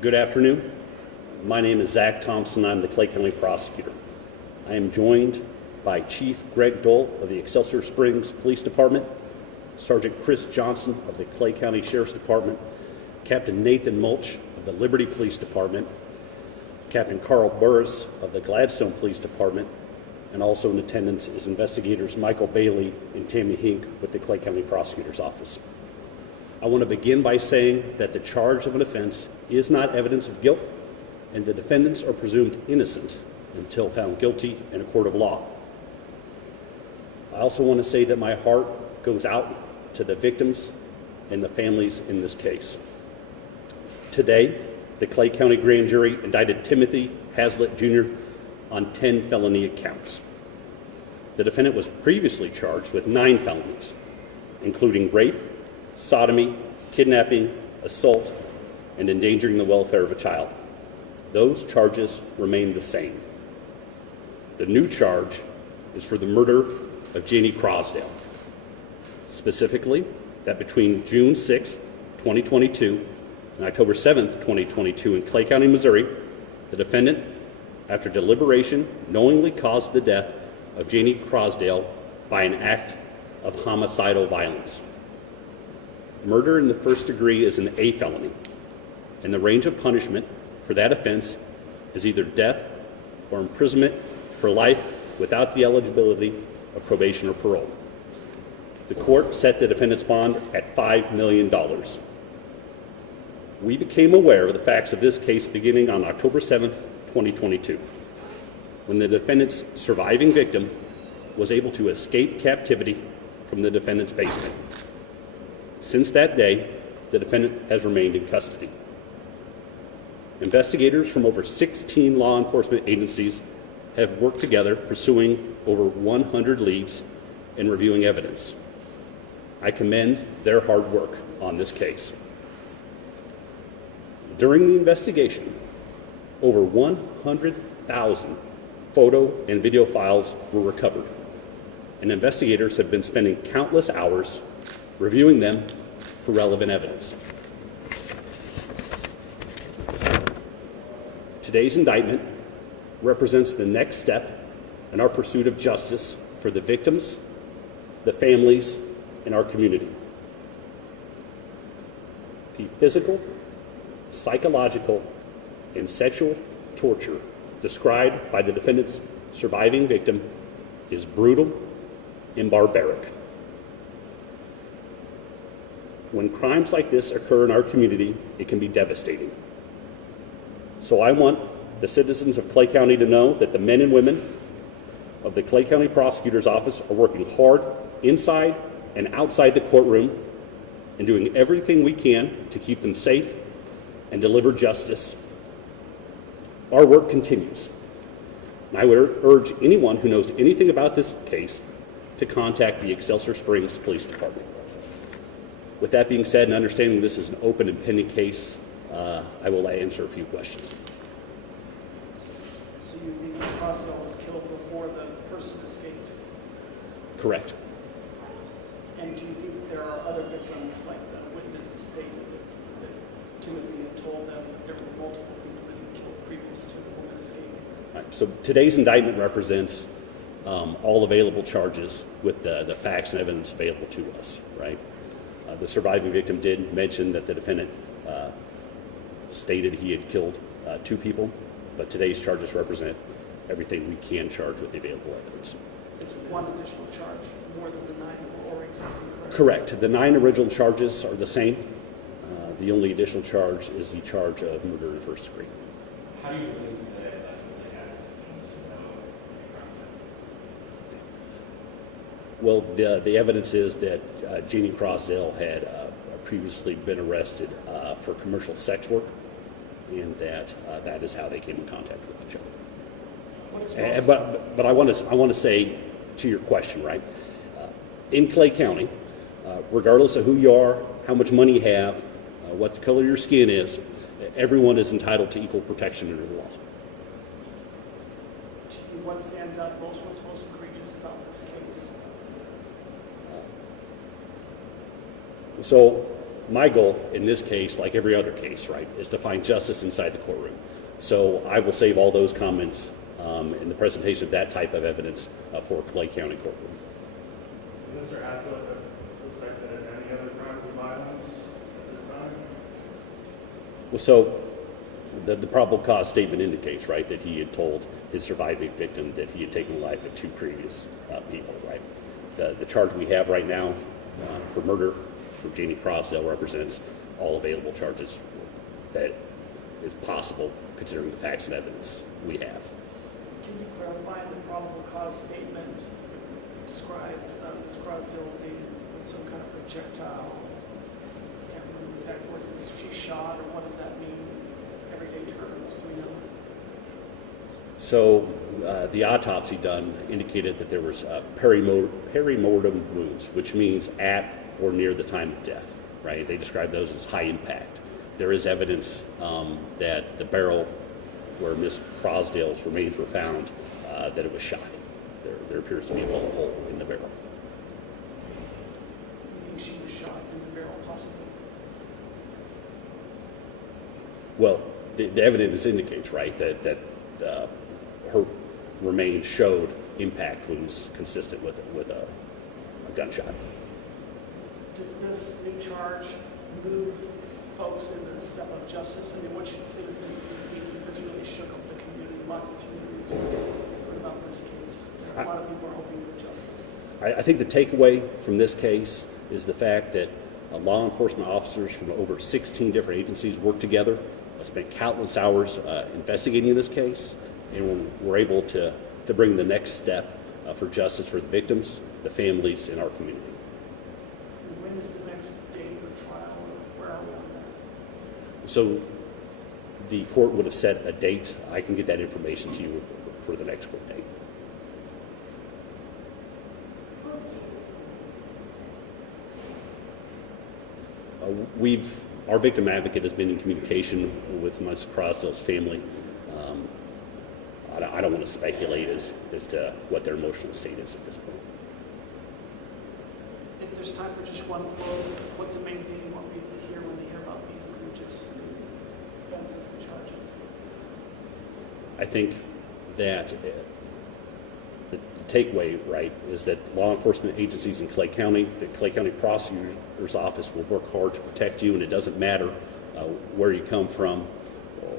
Good afternoon. My name is Zach Thompson. I'm the Clay County Prosecutor. I am joined by Chief Greg Dole of the Excelsior Springs Police Department, Sergeant Chris Johnson of the Clay County Sheriff's Department, Captain Nathan Mulch of the Liberty Police Department, Captain Carl Burris of the Gladstone Police Department, and also in attendance is investigators Michael Bailey and Tammy Hink with the Clay County Prosecutor's Office. I want to begin by saying that the charge of an offense is not evidence of guilt, and the defendants are presumed innocent until found guilty in a court of law. I also want to say that my heart goes out to the victims and the families in this case. Today, the Clay County Grand Jury indicted Timothy Haslett Jr. on 10 felony counts. The defendant was previously charged with 9 felonies, including rape, sodomy, kidnapping, assault, and endangering the welfare of a child. Those charges remain the same. The new charge is for the murder of Jaynie Crosdale. Specifically, that between June 6, 2022 and October 7, 2022 in Clay County, Missouri, the defendant, after deliberation, knowingly caused the death of Jaynie Crosdale by an act of homicidal violence. Murder in the first degree is an A felony, and the range of punishment for that offense is either death or imprisonment for life without the eligibility of probation or parole. The court set the defendant's bond at $5 million. We became aware of the facts of this case beginning on October 7, 2022, when the defendant's surviving victim was able to escape captivity from the defendant's basement. Since that day, the defendant has remained in custody. Investigators from over 16 law enforcement agencies have worked together pursuing over 100 leads and reviewing evidence. I commend their hard work on this case. During the investigation, over 100,000 photo and video files were recovered, and investigators have been spending countless hours reviewing them for relevant evidence. Today's indictment represents the next step in our pursuit of justice for the victims, the families, and our community. The physical, psychological, and sexual torture described by the defendant's surviving victim is brutal and barbaric. When crimes like this occur in our community, it can be devastating. So I want the citizens of Clay County to know that the men and women of the Clay County Prosecutor's Office are working hard inside and outside the courtroom and doing everything we can to keep them safe and deliver justice. Our work continues. And I would urge anyone who knows anything about this case to contact the Excelsior Springs Police Department. With that being said, and understanding this is an open and pending case, I will answer a few questions. So you think Crosdale was killed before the person escaped? Correct. And do you think there are other victims, like the witnesses stated that Timothy had told them that there were multiple people that he killed previous to the woman escaping? All right, so today's indictment represents all available charges with the facts and evidence available to us, right? The surviving victim did mention that the defendant stated he had killed 2 people, but today's charges represent everything we can charge with the available evidence. It's one additional charge, more than the 9 that were already existing, correct? Correct. The 9 original charges are the same. The only additional charge is the charge of murder in the first degree. How do you believe that that's what they have to know? Well, the evidence is that Jaynie Crosdale had previously been arrested for commercial sex work, and that is how they came in contact with each other. But I want to say to your question, right? In Clay County, regardless of who you are, how much money you have, what the color of your skin is, everyone is entitled to equal protection under the law. What stands out most egregious about this case? So my goal in this case, like every other case, right, is to find justice inside the courtroom. So I will save all those comments in the presentation of that type of evidence for Clay County courtroom. Mr. Haslett suspected of any other crimes of violence at this time? Well, so the probable cause statement indicates, right, that he had told his surviving victim that he had taken the life of 2 previous people, right? The charge we have right now for murder for Jaynie Crosdale represents all available charges that is possible considering the facts and evidence we have. Can you clarify the probable cause statement described Ms. Crosdale being with some kind of projectile? I can't remember the exact word. Was she shot, or what does that mean? Everyday terms, do we know? So the autopsy done indicated that there was perimortem wounds, which means at or near the time of death, right? They describe those as high impact. There is evidence that the barrel where Ms. Crosdale's remains were found, that it was shot. There appears to be a bullet hole in the barrel. Do you think she was shot in the barrel, possibly? Well, the evidence indicates, right, that her remains showed impact wounds consistent with a gunshot. Does this new charge move folks into the step of justice? I mean, what should citizens be thinking? This really shook up the community. Lots of communities heard about this case. A lot of people are hoping for justice. I think the takeaway from this case is the fact that law enforcement officers from over 16 different agencies worked together, spent countless hours investigating this case, and we're able to bring the next step for justice for the victims, the families, and our community. And when is the next date or trial, or where are we on that? So the court would have set a date. I can get that information to you for the next court date. Our victim advocate has been in communication with Ms. Crosdale's family. I don't want to speculate as to what their emotional state is at this point. If there's time for just one quote, what's the main thing you want people to hear when they hear about these egregious offenses and charges? I think that the takeaway, right, is that law enforcement agencies in Clay County, the Clay County Prosecutor's Office will work hard to protect you, and it doesn't matter where you come from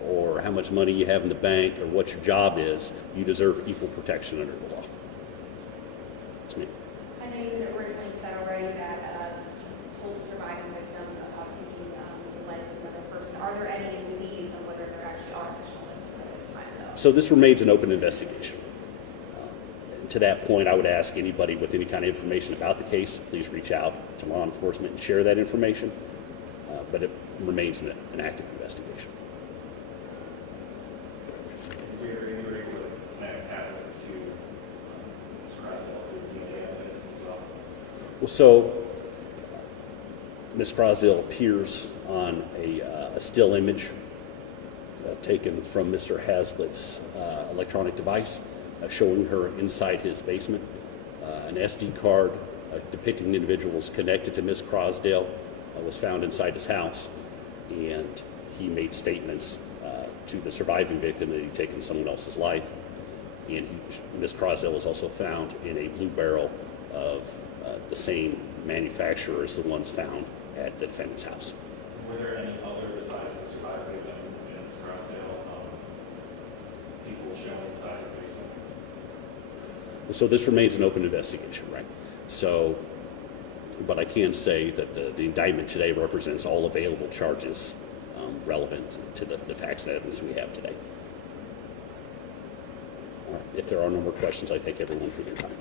or how much money you have in the bank or what your job is. You deserve equal protection under the law. That's me. I know you had originally said already that you told the surviving victim about taking the life of another person. Are there any leads on whether there actually are additional victims at this time, though? So this remains an open investigation. To that point, I would ask anybody with any kind of information about the case, please reach out to law enforcement and share that information, but it remains an active investigation. If you're able to connect Haslett to Ms. Crosdale through DNA evidence as well? Well, so Ms. Crosdale appears on a still image taken from Mr. Haslett's electronic device, showing her inside his basement. An SD card depicting individuals connected to Ms. Crosdale was found inside his house, and he made statements to the surviving victim that he'd taken someone else's life. And Ms. Crosdale was also found in a blue barrel of the same manufacturer as the ones found at the defendant's house. Were there any other besides the surviving victim and Ms. Crosdale people shown inside his basement? So this remains an open investigation, right? So, but I can say that the indictment today represents all available charges relevant to the facts and evidence we have today. All right. If there are no more questions, I thank everyone for their time.